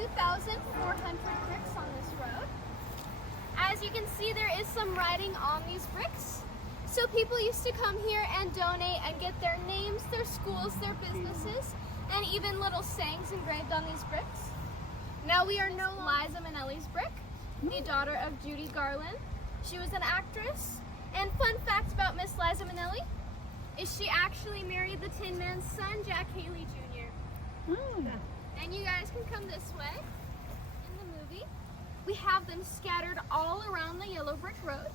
2,400 bricks on this road. As you can see, there is some writing on these bricks. So people used to come here and donate and get their names, their schools, their businesses, and even little sayings engraved on these bricks. Now we are no Liza Minnelli's brick, the daughter of Judy Garland. She was an actress. And fun fact about Miss Liza Minnelli is she actually married the Tin Man's son, Jack Haley Jr. And you guys can come this way. In the movie, we have them scattered all around the yellow brick road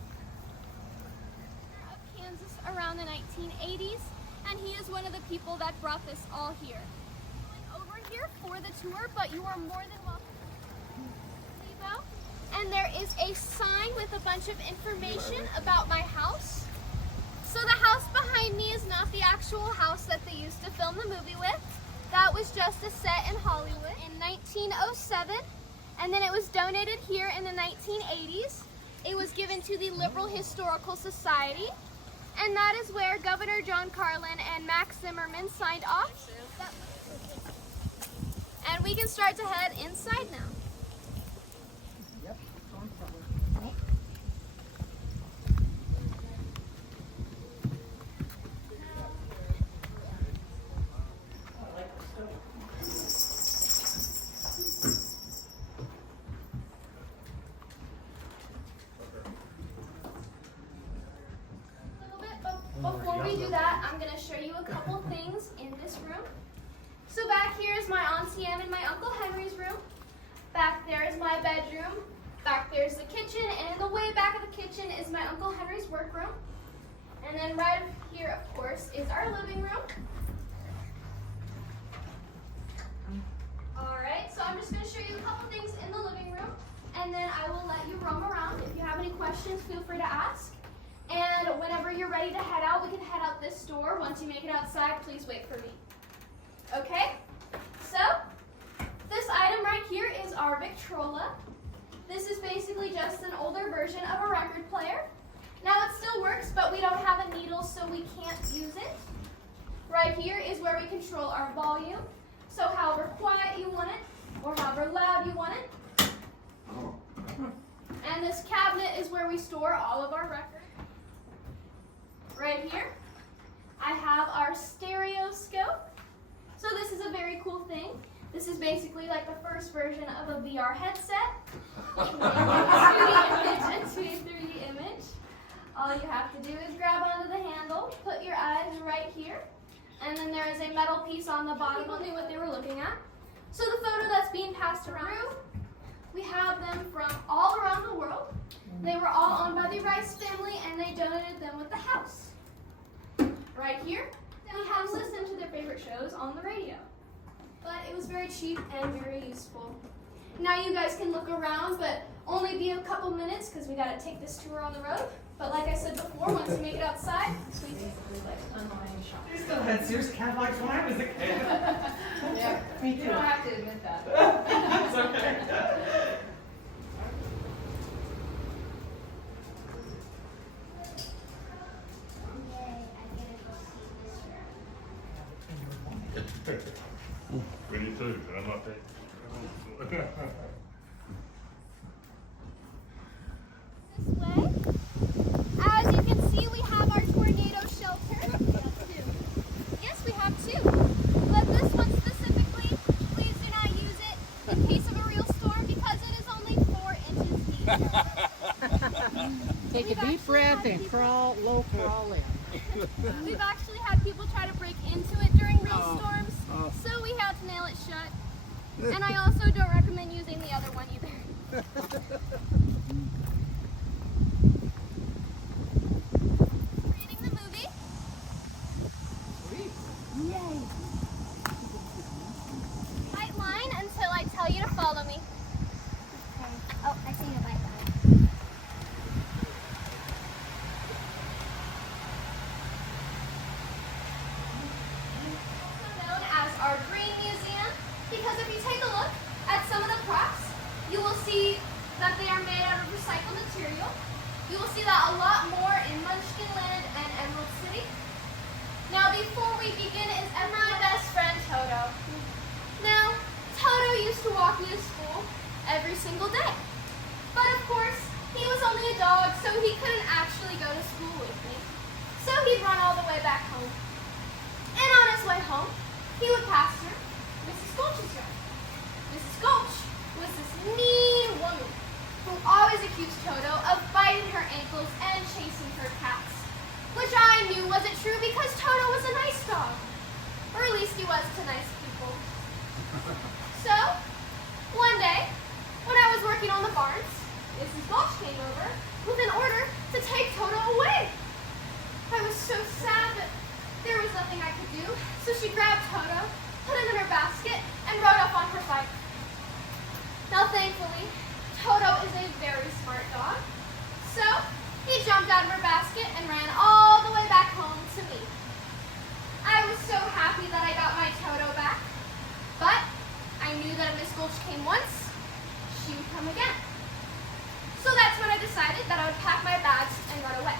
of Kansas around the 1980s, and he is one of the people that brought this all here. Going over here for the tour, but you are more than welcome. And there is a sign with a bunch of information about my house. So the house behind me is not the actual house that they used to film the movie with. That was just a set in Hollywood in 1907, and then it was donated here in the 1980s. It was given to the Liberal Historical Society, and that is where Governor John Carlin and Max Zimmerman signed off. And we can start to head inside now. Before we do that, I'm going to show you a couple things in this room. So back here is my Auntie Anne and my Uncle Henry's room. Back there is my bedroom. Back there is the kitchen, and in the way back of the kitchen is my Uncle Henry's workroom. And then right here, of course, is our living room. Alright, so I'm just going to show you a couple things in the living room, and then I will let you roam around. If you have any questions, feel free to ask. And whenever you're ready to head out, we can head out this door. Once you make it outside, please wait for me. Okay? So, this item right here is our Victrola. This is basically just an older version of a record player. Now it still works, but we don't have a needle, so we can't use it. Right here is where we control our volume. So however quiet you want it, or however loud you want it. And this cabinet is where we store all of our records. Right here, I have our stereoscope. So this is a very cool thing. This is basically like the first version of a VR headset. Into a 3D image. All you have to do is grab onto the handle, put your eyes right here, and then there is a metal piece on the bottom. People knew what they were looking at. So the photo that's being passed around, we have them from all around the world. They were all owned by the Rice family, and they donated them with the house. Right here, we have listened to their favorite shows on the radio. But it was very cheap and very useful. Now you guys can look around, but only be a couple minutes because we got to take this tour on the road. But like I said before, once you make it outside, sweet. Like online shopping. I still had Sears catalogs when I was a kid. Yeah, Me too. you don't have to admit that. It's okay. We need to, but I'm not taking. This way. As you can see, we have our tornado shelter. Yes, we have two. But this one specifically, please do not use it in case of a real storm because it is only 4 inches deep. Take a deep breath and crawl, low crawl in. We've actually had people try to break into it during real storms, so we had to nail it shut. And I also don't recommend using the other one either. Reading the movie. Yay! White line until I tell you to follow me. Okay. Oh, I see the white line. Our Green Museum, because if you take a look at some of the props, you will see that they are made out of recycled he'd run all the way back home. And on his way home, he would pass through Mrs. Gulch's yard. Mrs. Gulch was this mean woman who always accused Toto of biting her ankles and chasing her cats, which I knew wasn't true because Toto was a nice dog, or at least he was to nice people. So, one day, when I was working on the barns, Mrs. Gulch came over with an order to take Toto away. I was so sad that there was nothing I could do, so she grabbed Toto, put him in her basket, and rode up on her bike. Now, thankfully, Toto is a very smart dog, so he jumped out of her basket and ran all the way back home to me. I was so happy that I got my Toto back, but I knew that if Miss Gulch came once, she would come again. So that's when I decided that I would pack my bags and run away.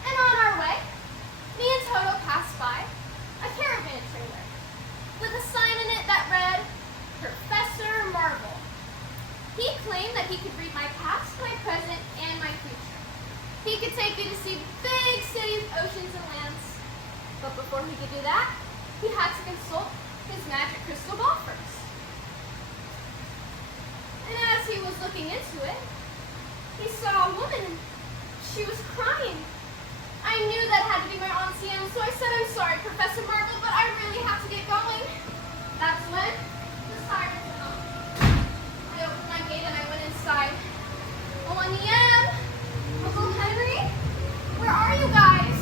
And on our way, me and Toto passed by a caravan trailer with a sign in it that read, Professor Marvel. He claimed that he could read my past, my present, and my future. He could take me to see big cities, oceans, and lands. But before he could do that, he had to consult his magic crystal ball first. And as he was looking into it, he saw a woman and she was crying. I knew that had to be my Auntie Anne, so I said, I'm sorry, Professor Marvel, but I really have to get going. That's when the siren went off. I opened my gate and I went inside. Oh, Auntie Anne, Uncle Henry, where are you guys?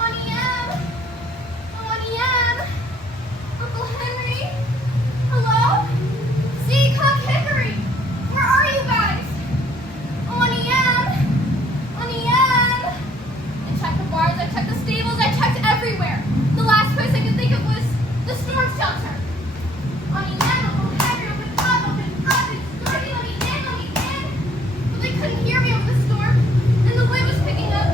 Auntie Anne, oh, Auntie Anne, Uncle Henry, hello? See, Cock Hickory, where are you guys? Oh, Auntie Anne, Auntie Anne. I checked the bars, I checked the stables, I checked everywhere. The last place I could think of was the storm shelter. Auntie Anne, Uncle Henry, open up, Dorothy, let me in. But they couldn't hear me over the storm, and the wind was picking up.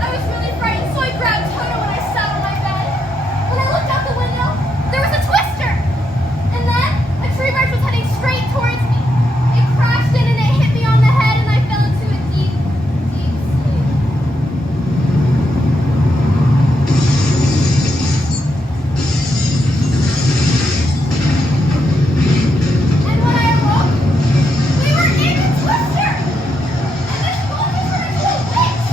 I was really frightened, so I grabbed Toto and I sat on my bed. When I looked out the window, there was a twister. And then a tree branch was heading straight towards me. It crashed in and it hit me on the head and I fell into a deep, deep sleep. And when I awoke, we were in the twister! And Miss Goldie turned into a witch!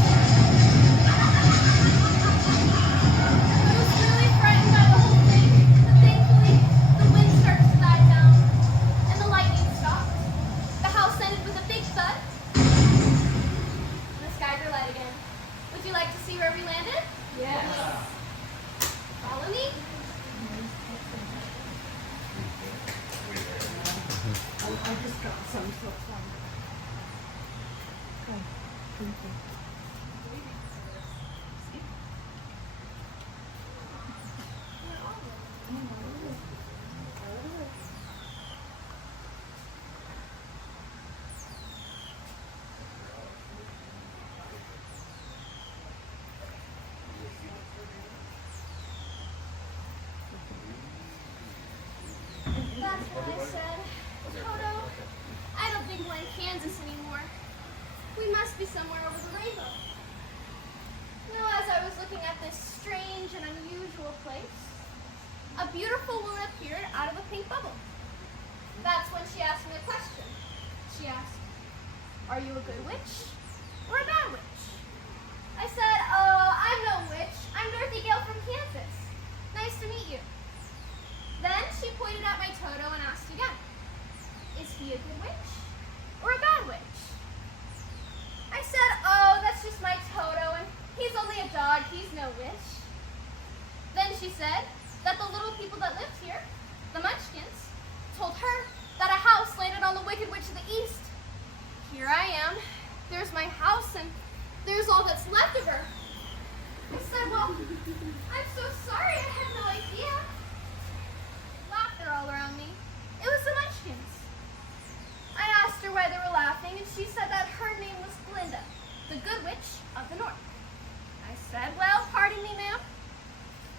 I was really frightened by the whole thing, but thankfully, the wind started to die down, and the lightning stopped. The house ended with a big thud, and the skies are light again. Would you like to see where we landed? Yes. Follow me. I just got some so far. Okay. Thank you. That's when I said, Toto, I don't think we're in Kansas anymore. We must be somewhere over the rainbow. Now, as I was looking at this strange and unusual place, a beautiful woman appeared out of a pink bubble. That's when she asked me a question. She asked, are you a good witch or a bad witch? I said, oh, I'm no witch. I'm Dorothy Gale from Kansas. Nice to meet you. Then she pointed at my Toto and asked again, is he a good witch or a bad witch? I said, oh, that's just my Toto and he's only a dog, he's no witch. Then she said that the little people that lived here, the Munchkins, told her that a house landed on the Wicked Witch of the East. Here I am, there's my house and there's all that's left of her. I said, well, I'm so sorry, I had no idea. Laughter all around me. It was the Munchkins. I asked her why they were laughing, and she said that her name was Glinda, the Good Witch of the North. I said, well, pardon me, ma'am.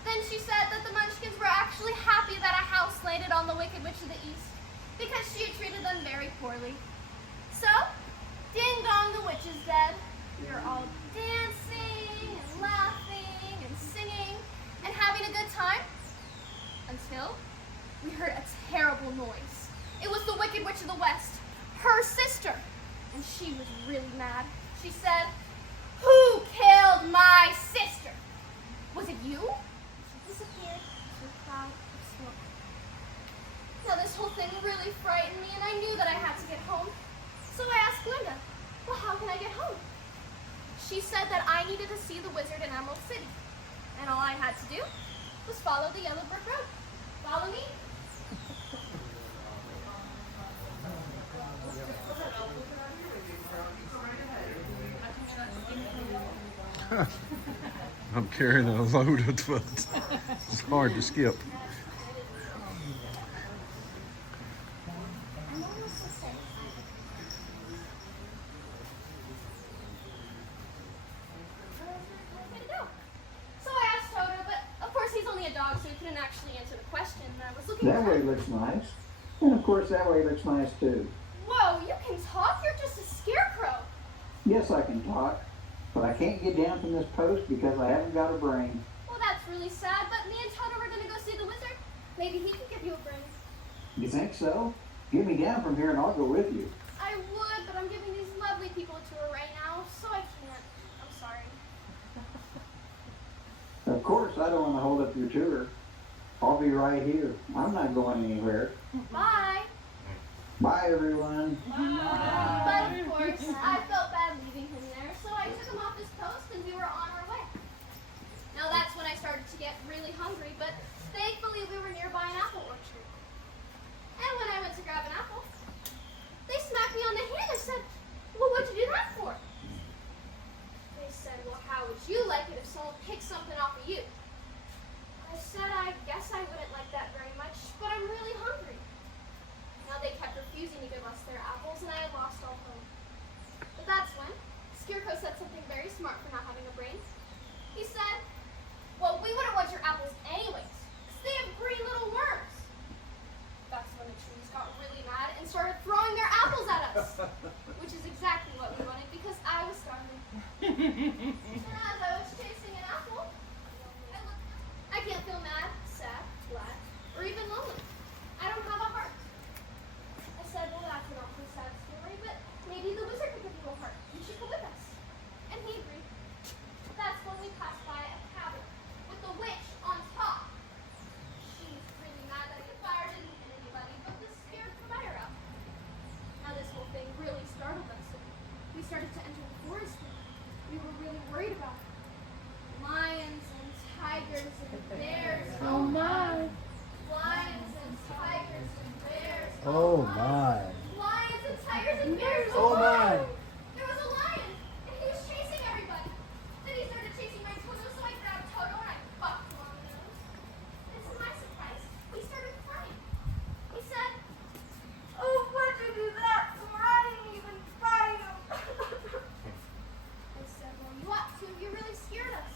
Then she said that the Munchkins were actually happy that a house landed on the Wicked Witch of the East because she had treated them very poorly. So, ding dong, the witch is dead. We are all dancing this whole thing really frightened me, and I knew that I had to get home. So I asked Glinda, well, how can I get home? She said that I needed to see the wizard in Emerald City. And all I had to do was follow the yellow brick road. Follow me? I'm carrying a load of foot. It's hard to skip. So I asked Toto, but of course he's only a dog, so he couldn't actually answer the question. And I was looking That for way him. looks nice. And of course that way looks nice too. Whoa, you can talk? You're just a scarecrow. Yes, I can talk, but I can't get down from this post because I haven't got a brain. Well, that's really sad, but me and Toto were gonna go see the wizard. Maybe he can give you a brain. You think so? Get me down from here and I'll go with you. I would, but I'm giving these lovely people a tour right now, so I can't. I'm sorry. Of course, I don't want to hold up your tour. I'll be right here. I'm not going anywhere. Bye. Bye, everyone. But of course, I felt bad leaving him there, so I took him off his post and we were on our way. Now that's when I started to get really hungry, but thankfully we were nearby an apple orchard. And when I went to grab an apple, they smacked me on the hand and said, well, what'd you do that for? They said, well, how would you like it if someone picked something off of you? I said, I guess I wouldn't like that very much, but I'm really hungry. Now they kept refusing to give us their apples, and I had lost all hope. But that's when Scarecrow said something very smart for not having a brain. He said, well, we wouldn't want your apples anyways, because they have green little worms. That's when the trees got really mad and started throwing their apples at us, which is exactly what we wanted because I was starving. And as I was chasing an apple, I can't feel mad, sad, glad, or even lonely. I don't have a heart. I said, well, that's an awfully sad story, but maybe the wizard could give you a heart. You should come with us. And he agreed. That's when we passed by a cabin with the witch on top. She was really mad that the fire didn't hit anybody, but the scared fire out. Now this whole thing really startled us. We started to enter the forest. We were really worried about it. Lions and tigers and bears. Oh my. Lions and tigers and bears. Oh my. Lions and tigers and bears. Oh my. There was a lion, and he was chasing everybody. Then he started chasing my Toto, so I grabbed Toto and I bucked him on the nose. And to my surprise, he started crying. He said, oh, what'd you do that for? I didn't even fight him. I said, well, you ought to. You really scared us.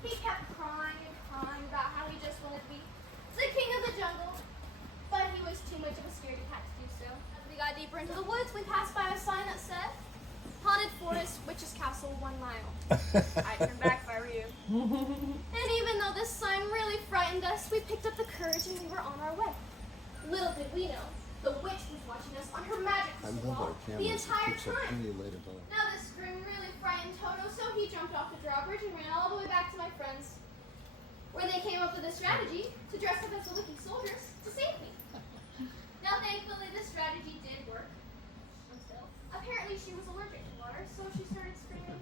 He kept crying and crying about how he just wanted to be the king of the jungle. But he was too much of a scaredy cat to do so. As we got deeper into the woods, we passed by a sign that said, Haunted Forest, Witch's Castle, 1 mile. I'd turn back if I were you. And even though this sign really frightened us, we picked up the courage and we were on our way. Little did we know, the witch was watching us on her magic crystal ball the entire time. Now this scream really frightened Toto, so he jumped off the drawbridge and ran all the way back to my friends, where they came up with a strategy to dress up as the Wiki soldiers to save me. Now thankfully this strategy did work. Until apparently she was allergic to water, so she started screaming,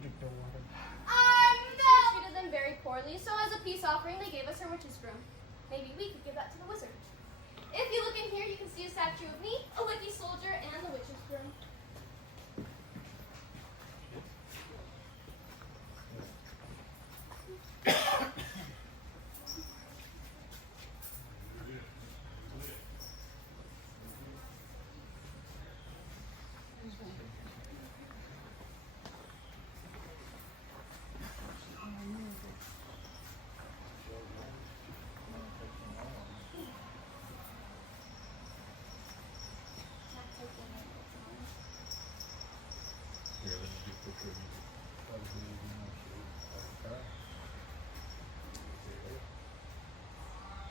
I'm no! She treated them very poorly, so as a peace offering they gave us her witch's broom. Maybe we could give that to the wizard. If you look in here, you can see a statue of me, a Wiki soldier, and the witch's broom.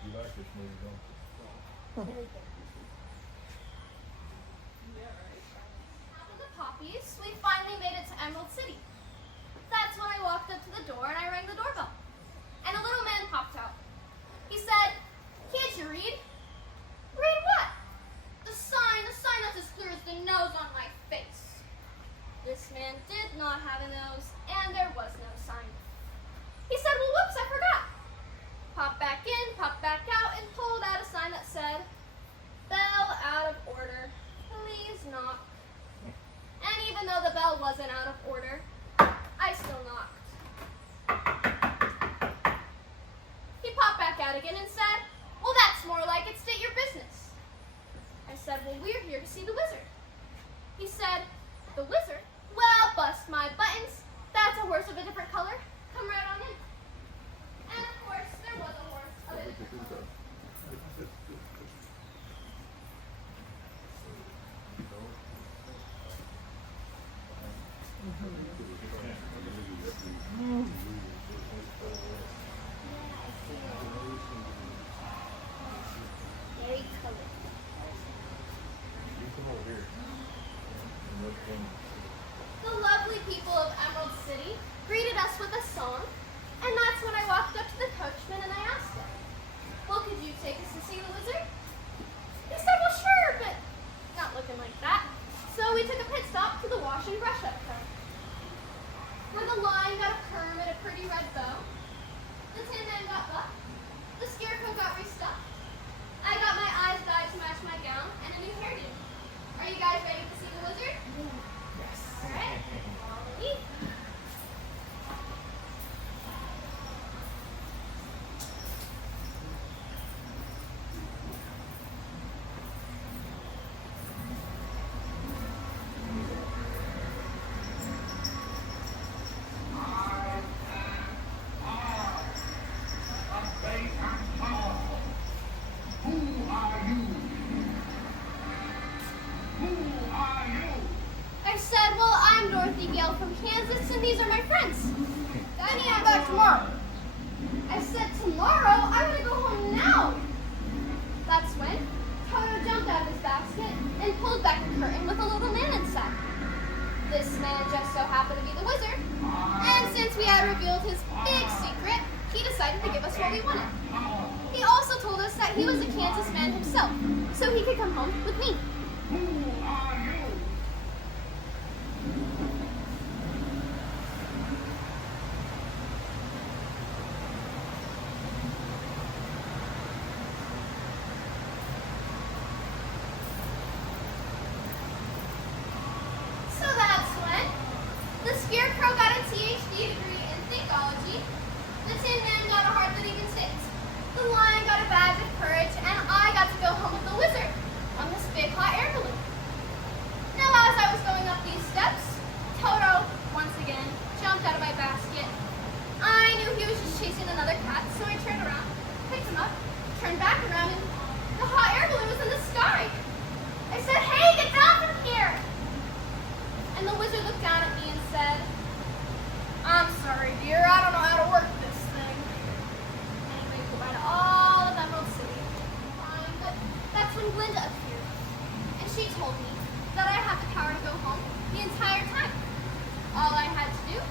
You like this movie, don't you? After the poppies, we finally made it to Emerald City. That's when I walked up to the door and I rang the doorbell. And a little man popped out. He said, can't you read? Read what? man did not have a nose, and there was no sign. He said, well, whoops, I forgot. Popped back in, popped back out, and pulled out a sign that said, bell out of order. Please knock. And even though the bell wasn't out of order, I still knocked. He popped back out again and said, well, that's more like it. State your business. I said, well, we're here to see the wizard. He said, the wizard? Well, bust my buttons. That's a horse of a different color. Come right on in. And of course, there was a horse of a different color. Very colorful. The lovely people of Emerald City greeted us with a song, and that's when I walked up to the coachman and I asked him, well, could you take us to see the wizard? He said, well, sure, but not looking like that. So we took a pit stop to the wash and brush up cone, where the lion got a perm and a pretty red bow, the Tin Man got bucked, the Scarecrow got restuffed, I got my eyes dyed to match my gown, and a new hairdo. Are you guys ready to see the wizard? Yes. All right. Follow me. I said, well, I'm Dorothy from Kansas, and these are my friends. Danny, I'm back tomorrow. I said, tomorrow? I want to go home now. That's when Toto jumped out of his basket and pulled back a curtain with a little man inside. This man just so happened to be the wizard, and since we had revealed his big secret, he decided to give us what we wanted. He also told us that he was a Kansas man himself, so he could come home with me. So that's when the Scarecrow got a PhD degree in Thinkology, the Tin Man got a heart that even sings, the Lion got a badge of courage, and I got to go home with the wizard on this big hot air balloon. Now as I was going up these steps, Toto, once again, jumped out of my basket. I knew he was just chasing another cat, so I turned around, picked him up, turned back around, and the hot air balloon was in the sky. I said, hey, get down from here! And the wizard looked down at me and said, I'm sorry, dear, I don't know how to work this thing. And he waved goodbye to all of Emerald City. Fine, but that's when Glinda appeared. And she told me that I had the power to go home the entire time. All I had to do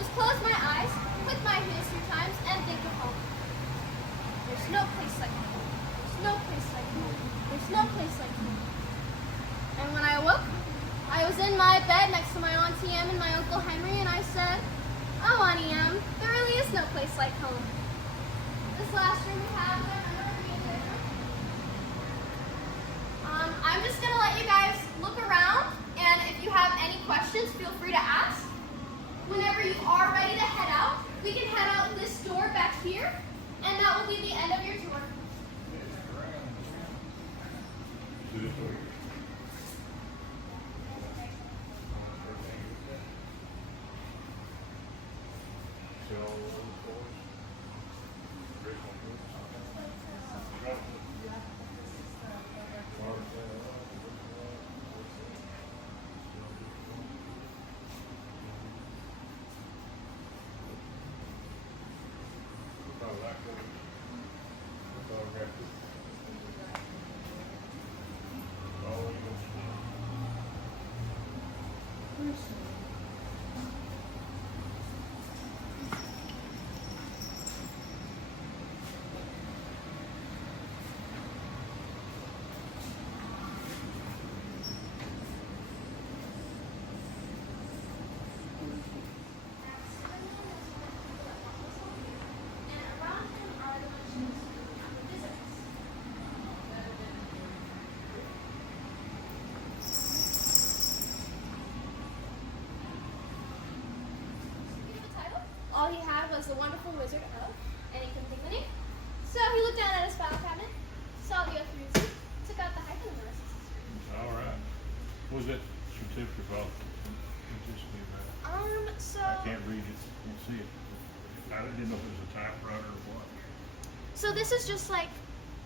was close my eyes, click my hands 3 times, and think of home. There's no place like home. There's no place like home. There's no place like home. And when I awoke, I was in my bed next to my Auntie Em and my Uncle Henry, and I said, oh, Auntie Em, there really is no place like home. This last room we have, I remember being in there. I'm just going to let you guys look around, and if you have any questions, feel free to ask. Whenever you are ready to head out, we can head out this door back here, and that will be the end of your tour. was the wonderful Wizard of, and he couldn't think of the name. So he looked down at his file cabinet, saw the authorities, took out the hyphen and the rest is history. All right. Was that certificate of anticipated that? So I can't read it, can't see it. I didn't know if it was a typewriter or what. so this is just like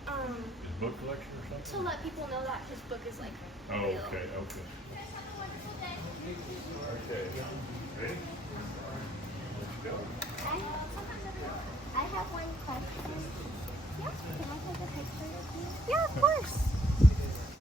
Is book collection or to something? let people know that his book is like Oh, real. okay, okay. You guys have a wonderful day. Okay. Ready?